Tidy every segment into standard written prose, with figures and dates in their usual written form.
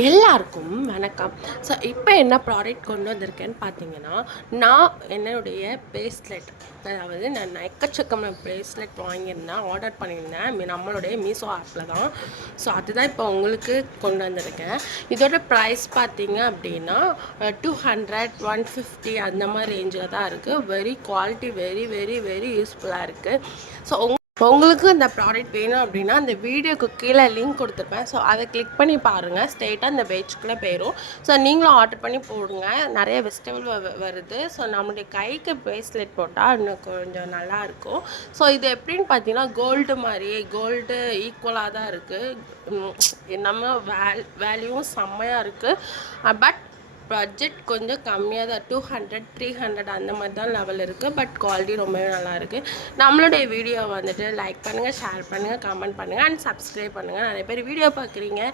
எல்லாருக்கும் வணக்கம். ஸோ இப்போ என்ன ப்ராடக்ட் கொண்டு வந்திருக்கேன்னு பார்த்தீங்கன்னா, நான் என்னுடைய பிரேஸ்லெட், அதாவது நான் எக்கச்சக்கமான பிரேஸ்லெட் வாங்கியிருந்தேன், ஆர்டர் பண்ணியிருந்தேன் நம்மளுடைய மீஷோ ஆப்பில் தான். ஸோ அதுதான் இப்போ உங்களுக்கு கொண்டு வந்திருக்கேன். இதோட ப்ரைஸ் பார்த்தீங்க அப்படின்னா 200, 150 அந்த மாதிரி ரேஞ்சில் தான் இருக்குது. Very quality, very very very யூஸ்ஃபுல்லாக இருக்குது. ஸோ உங்களுக்கு இந்த ப்ராடக்ட் வேணும் அப்படின்னா அந்த வீடியோக்கு கீழே லிங்க் கொடுத்துருப்பேன். ஸோ அதை கிளிக் பண்ணி பாருங்கள், ஸ்ட்ரெயிட்டாக இந்த பேஜ்குள்ளே போயிடும். ஸோ நீங்களும் ஆர்டர் பண்ணி போடுங்க. நிறைய வெஜிடபிள் வருது. ஸோ நம்மளுடைய கைக்கு பிரேஸ்லெட் போட்டால் இன்னும் கொஞ்சம் நல்லாயிருக்கும். ஸோ இது எப்படின்னு பார்த்தீங்கன்னா கோல்டு மாதிரியே, கோல்டு ஈக்குவலாக தான் இருக்குது. நம்ம வேல்யூவும் செம்மையாக இருக்குது. பட் பட்ஜெட் கொஞ்சம் கம்மியாக தான், 200, 300 அந்த மாதிரி தான் லெவல் இருக்குது. பட் குவாலிட்டி ரொம்பவே நல்லாயிருக்கு. நம்மளுடைய வீடியோ வந்துட்டு லைக் பண்ணுங்கள், ஷேர் பண்ணுங்கள், கமெண்ட் பண்ணுங்கள் அண்ட் சப்ஸ்கிரைப் பண்ணுங்கள். நிறைய பேர் வீடியோ பார்க்குறீங்க,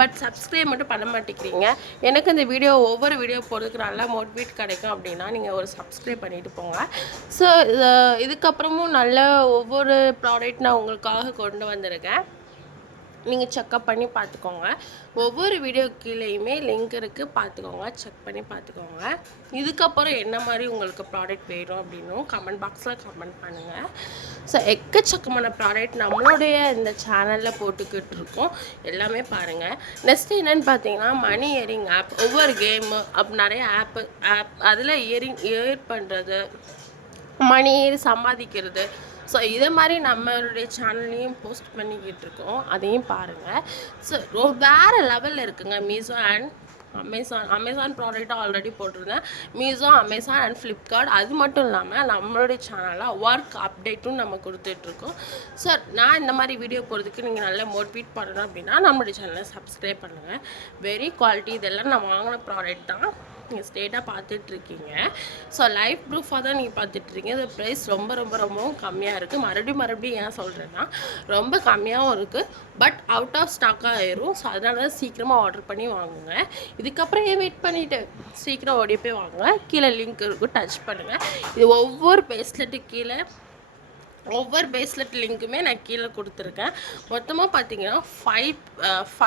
பட் சப்ஸ்கிரைப் மட்டும் பண்ண மாட்டேங்கிறீங்க. எனக்கு இந்த ஒவ்வொரு வீடியோ போடுறதுக்கு நல்லா மோட்டிவேட் கிடைக்கும் அப்படின்னா நீங்கள் ஒரு சப்ஸ்கிரைப் பண்ணிவிட்டு போங்க. ஸோ இதுக்கப்புறமும் நல்ல ஒவ்வொரு ப்ராடக்ட் நான் உங்களுக்காக கொண்டு வந்திருக்கேன். நீங்கள் செக்கப் பண்ணி பார்த்துக்கோங்க. ஒவ்வொரு வீடியோ கீழேயுமே லிங்க் இருக்குது, பார்த்துக்கோங்க, செக் பண்ணி பார்த்துக்கோங்க. இதுக்கப்புறம் என்ன மாதிரி உங்களுக்கு ப்ராடக்ட் வேணும் அப்படின்னும் கமெண்ட் பாக்ஸில் கமெண்ட் பண்ணுங்கள். ஸோ எக்கச்சக்கமான ப்ராடக்ட் நம்மளுடைய இந்த சேனலில் போட்டுக்கிட்டு இருக்கோம், எல்லாமே பாருங்கள். நெக்ஸ்ட்டு என்னென்னு பார்த்தீங்கன்னா மணி இயரிங் ஆப், ஒவ்வொரு கேமு நிறைய ஆப் அதில் இயர் பண்ணுறது, மணி சம்பாதிக்கிறது. ஸோ இதை மாதிரி நம்மளுடைய சேனல்லையும் போஸ்ட் பண்ணிக்கிட்டு இருக்கோம், அதையும் பாருங்கள். ஸோ வேறு லெவலில் இருக்குங்க மீஷோ அண்ட் அமேசான் ப்ராடக்டாக ஆல்ரெடி போட்டிருந்தேன். Meesho, Amazon and Flipkart. அது மட்டும் இல்லாமல் நம்மளுடைய சேனலில் ஒர்க் அப்டேட்டும் நம்ம கொடுத்துட்ருக்கோம். ஸோ நான் இந்த மாதிரி வீடியோ போகிறதுக்கு நீங்கள் நல்லா மோட்டிவேட் பண்ணணும் அப்படின்னா நம்மளுடைய சேனலை சப்ஸ்கிரைப் பண்ணுங்கள். வெரி குவாலிட்டி, இதெல்லாம் நான் வாங்கின ப்ராடக்ட் தான், நீங்கள் ஸ்ட்ரெயிட்டாக பார்த்துட்ருக்கீங்க. ஸோ லைவ் ப்ரூஃபாக தான் நீங்கள் பார்த்துட்ருக்கீங்க. இந்த ப்ரைஸ் ரொம்ப ரொம்ப ரொம்பவும் கம்மியாக இருக்குது. மறுபடியும் ஏன் சொல்கிறேன்னா ரொம்ப கம்மியாகவும் இருக்குது, பட் அவுட் ஆஃப் ஸ்டாக்காக ஆயிரும். ஸோ அதனால தான் சீக்கிரமாக ஆர்டர் பண்ணி வாங்குங்க. இதுக்கப்புறம் ஏன் வெயிட் பண்ணிவிட்டு சீக்கிரம் ஓடி போய் வாங்குங்க. கீழே லிங்க் இருக்கும், டச் பண்ணுங்கள். இது ஒவ்வொரு பேஸ்லெட் லிங்க்குமே நான் கீழே கொடுத்துருக்கேன். மொத்தமாக பார்த்தீங்கன்னா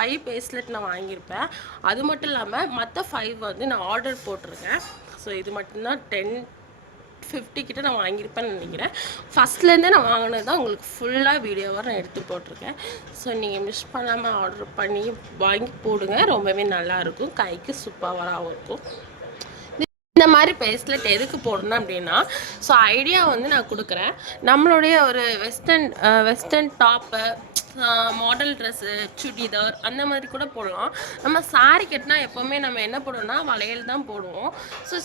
5 பேஸ்லெட் நான் வாங்கியிருப்பேன். அது மட்டும் இல்லாமல் மற்ற 5 வந்து நான் ஆர்டர் போட்டிருக்கேன். ஸோ இது மட்டும்தான் 10-50 கிட்ட நான் வாங்கியிருப்பேன்னு நினைக்கிறேன். ஃபஸ்ட்லேருந்தே நான் வாங்கினது தான் உங்களுக்கு ஃபுல்லாக வீடியோவாக நான் எடுத்து போட்டிருக்கேன். ஸோ நீங்கள் மிஸ் பண்ணாமல் ஆர்டர் பண்ணி வாங்கி போடுங்க, ரொம்பவே நல்லாயிருக்கும், கைக்கு சூப்பராகவும் இருக்கும். இந்த மாதிரி பேஸ்லெட் எதுக்கு போடணும் அப்படின்னா, ஸோ ஐடியா வந்து நான் கொடுக்குறேன். நம்மளுடைய ஒரு western top, model dress, churidar அந்த மாதிரி கூட போடலாம். நம்ம சாரி கட்டினா எப்போவுமே நம்ம என்ன போடுவோம்னா வளையல் தான் போடுவோம். ஸோ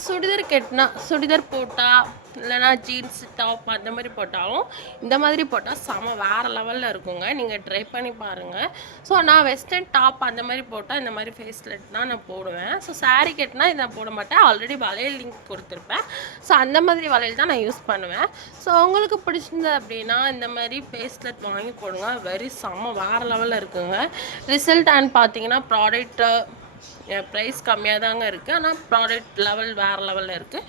சுடிதார் போட்டால், இல்லைனா ஜீன்ஸ் டாப் அந்த மாதிரி போட்டாலும் இந்த மாதிரி போட்டால் வேறு லெவலில் இருக்குங்க. நீங்கள் ட்ரை பண்ணி பாருங்கள். ஸோ நான் வெஸ்டர்ன் டாப் அந்த மாதிரி போட்டால் இந்த மாதிரி ஃபேஸ்லெட் தான் நான் போடுவேன். ஸோ சாரீ கட்டினா இதை போட மாட்டேன், ஆல்ரெடி வளையல் லிங்க் கொடுத்துருப்பேன். ஸோ அந்த மாதிரி வளையல் தான் நான் யூஸ் பண்ணுவேன். ஸோ உங்களுக்கு பிடிச்சிருந்தது அப்படின்னா இந்த மாதிரி ஃபேஸ்லெட் வாங்கி போடுங்க, வேறு லெவலில் இருக்குங்க ரிசல்ட். அண்ட் பார்த்தீங்கன்னா ப்ராடக்ட்டு ப்ரைஸ் கம்மியாக தாங்க இருக்குது, ஆனால் ப்ராடக்ட் லெவல் வேறு லெவலில் இருக்குது.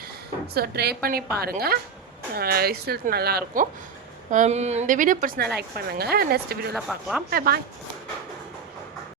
ஸோ ட்ரை பண்ணி பாருங்கள், ரிசல்ட் நல்லாயிருக்கும். இந்த வீடியோ பிடிச்சினா லைக் பண்ணுங்கள். நெக்ஸ்ட் வீடியோவில் பார்க்கலாம். Bye bye.